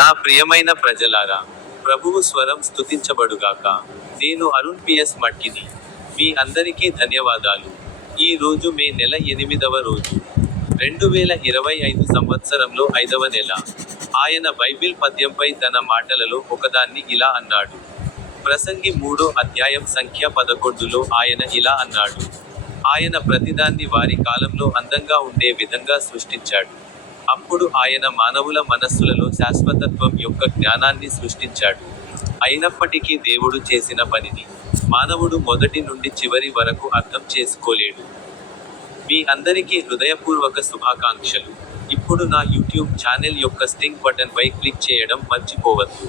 నా ప్రియమైన ప్రజలారా ప్రభువు స్వరం స్తుతించబడుగాక. నేను అరుణ్ పిఎస్ మట్కిని మీ అందరికీ ధన్యవాదాలు. ఈ రోజు మే నెల ఎనిమిదవ రోజు. రెండు వేల ఇరవై ఐదు సంవత్సరంలో ఐదవ నెల. ఆయన బైబిల్ పద్యంపై తన మాటలలో ఒకదాన్ని ఇలా అన్నాడు. ప్రసంగి మూడో అధ్యాయం సంఖ్య పదకొండులో ఆయన ఇలా అన్నాడు. ఆయన ప్రతిదాన్ని వారి కాలంలో అందంగా ఉండే విధంగా సృష్టించాడు. అప్పుడు ఆయన మానవుల మనస్సులలో శాశ్వతత్వం యొక్క జ్ఞానాన్ని సృష్టించాడు. అయినప్పటికీ దేవుడు చేసిన పనిని మానవుడు మొదటి నుండి చివరి వరకు అర్థం చేసుకోలేడు. మీ అందరికీ హృదయపూర్వక శుభాకాంక్షలు. ఇప్పుడు నా యూట్యూబ్ ఛానల్ యొక్క స్టింగ్ బటన్ పై క్లిక్ చేయడం మర్చిపోవద్దు.